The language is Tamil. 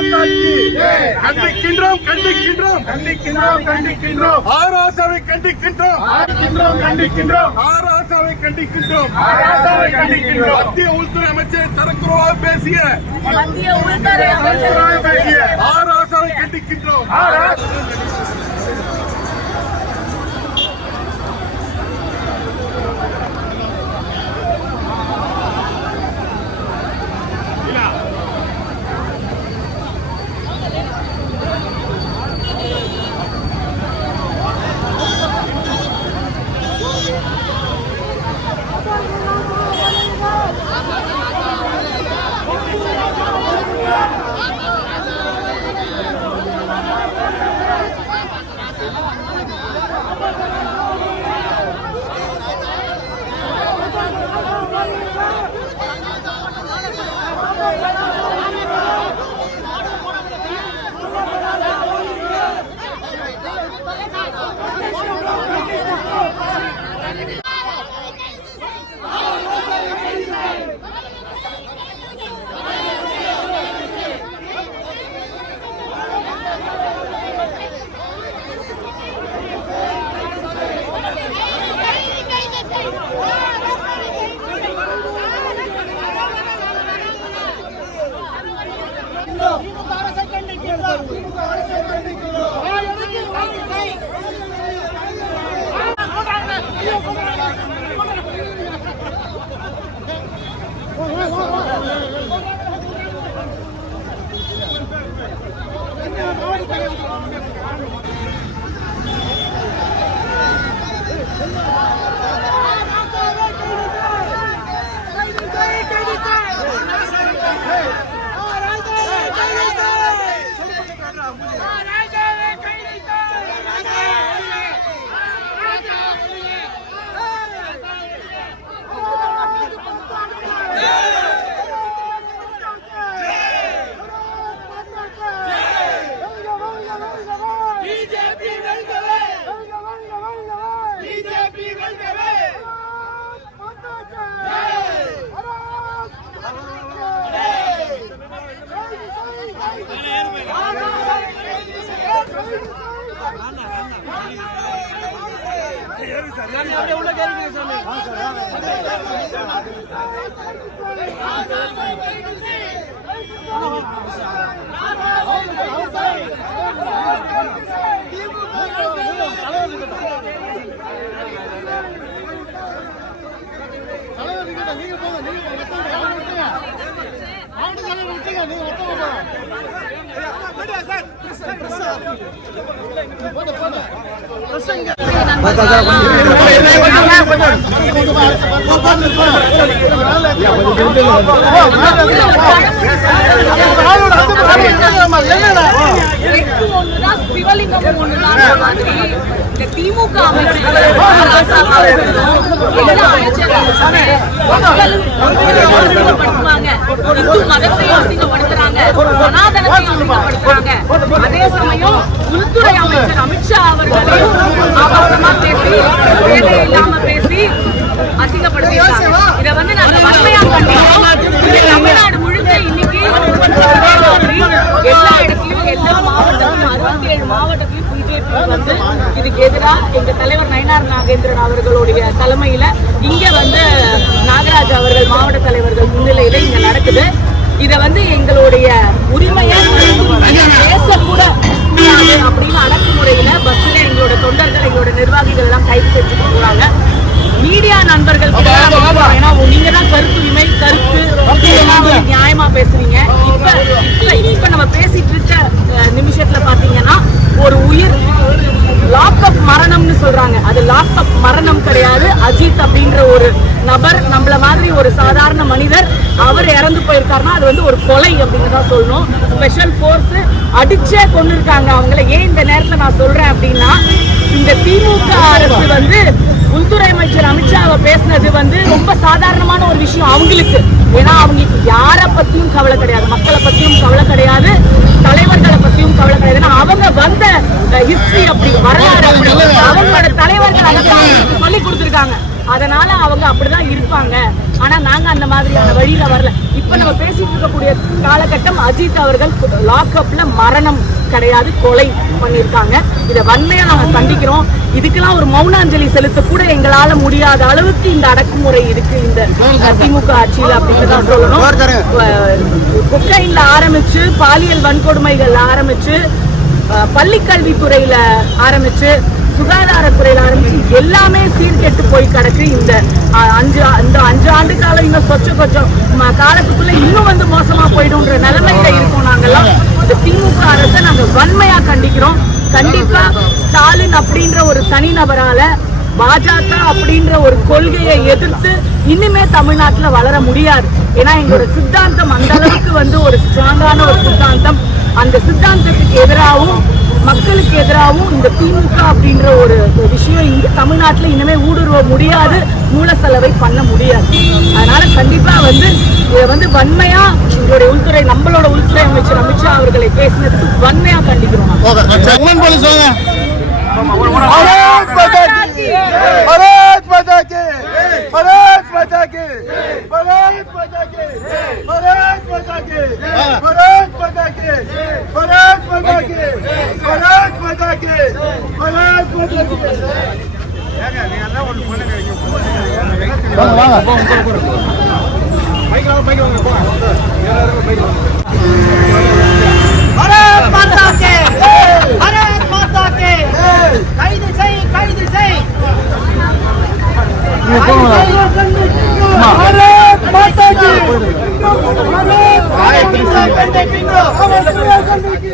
மாதா கி கண்டிக்கின்றோம் கண்டிக்கின்றோம். கண்டிக்கின்றோம் கண்டிக்கின்றோம். ஆராசாவை கண்டிக்கின்றோம். கண்டிக்கின்றோம் கண்டிக்கின்றோம். ஆராசாவை கண்டிக்கின்றோம். ஆராசாவை கண்டிக்கின்றோம். மத்திய உள்துறை அமைச்சர் தரக்குறவாக பேசிய. மத்திய உள்துறை அமைச்சர் பேசிய ஆராசாவை கண்டிக்கின்றோம். ஆரா- 아, தெற்கு ஒண்ணுதான் சிவலிங்கம் ஒண்ணுதான் மாதிரி இந்த திமுக அமைச்சர்கள் எல்லா அமைச்சர்களுமே மக்கள் மக்களையும் அசிங்கப்படுத்துவாங்க இந்து மதத்தையும் அசிங்கப்படுத்துறாங்க சனாதனத்தையும் அசிங்கப்படுத்துறாங்க அதே சமயம் உள்துறை அமைச்சர் அமித்ஷா அவர்களையும் ஆபாசமா பேசி தேவையில்லாம பேசி அசிங்கப்படுத்திருக்காங்க இதை வந்து நாங்க வன்மையா கண்டிக்கிறோம் இது தமிழ்நாடு முழுக்க இன்னைக்கு இதே மாதிரி எல்லா இடத்துலயும் எல்லா மாவட்டத்திலும் அறுபத்தி ஏழு மாவட்டத்திலும் பிஜேபி வந்து இதுக்கு எதிராக நயனார் நாகேந்திரன் அவர்களுடைய தலைமையில இங்க வந்து நாகராஜ் அவர்கள் மாவட்ட தலைவர்கள் முன்னிலையில இங்க நடக்குது. இத வந்து எங்களுடைய உரிமையை பேசக்கூட கூட அப்படின்னு அடக்குமுறையில பஸ்ல எங்களோட தொண்டர்கள் எங்களோட நிர்வாகிகள் எல்லாம் கைது செஞ்சுட்டு போறாங்க. மீடியா நண்பர்கள் ஏன்னா நீங்க தான் கருத்து உரிமை கருத்து நியாயமா பேசுறீங்க. இப்ப இப்ப இப்ப நம்ம பேசிட்டு இருக்க நிமிஷத்துல பாத்தீங்கன்னா ஒரு உயிர் லாக்அப் மரணம்னு சொல்றாங்க அது லாக்அப் மரணம் கிடையாது அஜித் அப்படின்ற ஒரு நபர் நம்மள மாதிரி ஒரு சாதாரண மனிதர் அவர் இறந்து போயிருக்காருன்னா அது வந்து ஒரு கொலை அப்படின்னு தான் சொல்லணும். ஸ்பெஷல் ஃபோர்ஸ் அடிச்சே கொண்டு இருக்காங்க அவங்கள. ஏன் இந்த நேரத்தில் நான் சொல்றேன் அப்படின்னா இந்த திமுக அரசு வந்து உள்துறை அமைச்சர் அமித்ஷாவை பேசினது வந்து ரொம்ப சாதாரணமான ஒரு விஷயம் அவங்களுக்கு. ஏன்னா அவங்களுக்கு யாரை பத்தியும் கவலை கிடையாது. மக்களை பத்தியும் கவலை கிடையாது. தலைவர்களை பத்தியும் கவலை கிடையாது. அவங்க வந்த ஹிஸ்டரி அப்படி வரலாறு அவங்களோட தலைவர்கள் அதை கொடுத்துருக்காங்க. அதனால அவங்க அப்படிதான் இருப்பாங்க. ஆனா நாங்க அந்த மாதிரியான வழியில வரல. இப்ப நம்ம பேசிட்டு இருக்கக்கூடிய காலகட்டம் அஜித் அவர்கள் லாக்அப்ல மரணம் கிடையாது கொலை பண்ணியிருக்காங்க. இதை வன்மையா நாங்க கண்டிக்கிறோம். இதுக்கெல்லாம் ஒரு மௌனாஞ்சலி செலுத்த கூட எங்களால முடியாத அளவுக்கு இந்த அடக்குமுறை இருக்கு. இந்த திமுக ஆட்சியில் அப்படின்னு தான் சொல்லணும். அஹ் கொக்கைன்ல ஆரம்பிச்சு பாலியல் வன்கொடுமைகள் ஆரம்பிச்சு அஹ் பள்ளிக்கல்வித்துறையில ஆரம்பிச்சு சுகாதாரத்துறையில் ஆரம்பிச்சு எல்லாமே சீர்கெட்டு போய் கிடக்கு. இந்த அஞ்சு இந்த அஞ்சு ஆண்டு காலம் இன்னும் சொச்ச கொஞ்சம் காலத்துக்குள்ள இன்னும் வந்து மோசமா போயிடும்ன்ற நிலைமையில இருக்கோம் நாங்கெல்லாம். இந்த திமுக அரசை நாங்க வன்மையா கண்டிக்கிறோம். கண்டிப்பா ஸ்டாலின் அப்படின்ற ஒரு தனிநபரால பாஜக அப்படின்ற ஒரு கொள்கையை எதிர்த்து இனிமே தமிழ்நாட்டுல வளர முடியாது. ஏன்னா எங்களோட சித்தாந்தம் அந்த அளவுக்கு வந்து ஒரு ஸ்ட்ராங்கான ஒரு சித்தாந்தம். அந்த சித்தாந்தத்துக்கு எதிராகவும் மக்களுக்கு எதிராகவும் இந்த திமுக அப்படின்ற ஒரு விஷயம் இங்க தமிழ்நாட்டுல இனிமே ஊடுருவ முடியாது மூல செலவை பண்ண முடியாது. அதனால கண்டிப்பா வந்து இதை வந்து வன்மையா எங்களுடைய உள்துறை நம்மளோட உள்துறை அமைச்சர் அமித்ஷா அவர்களை பேசினதுக்கு வன்மையா கண்டிக்கிறோம் பாரத் மாதா கே பாரத் மாதா கே கைது செய் கைது செய் பாரத் மாதா கே பாரத் மாதா கே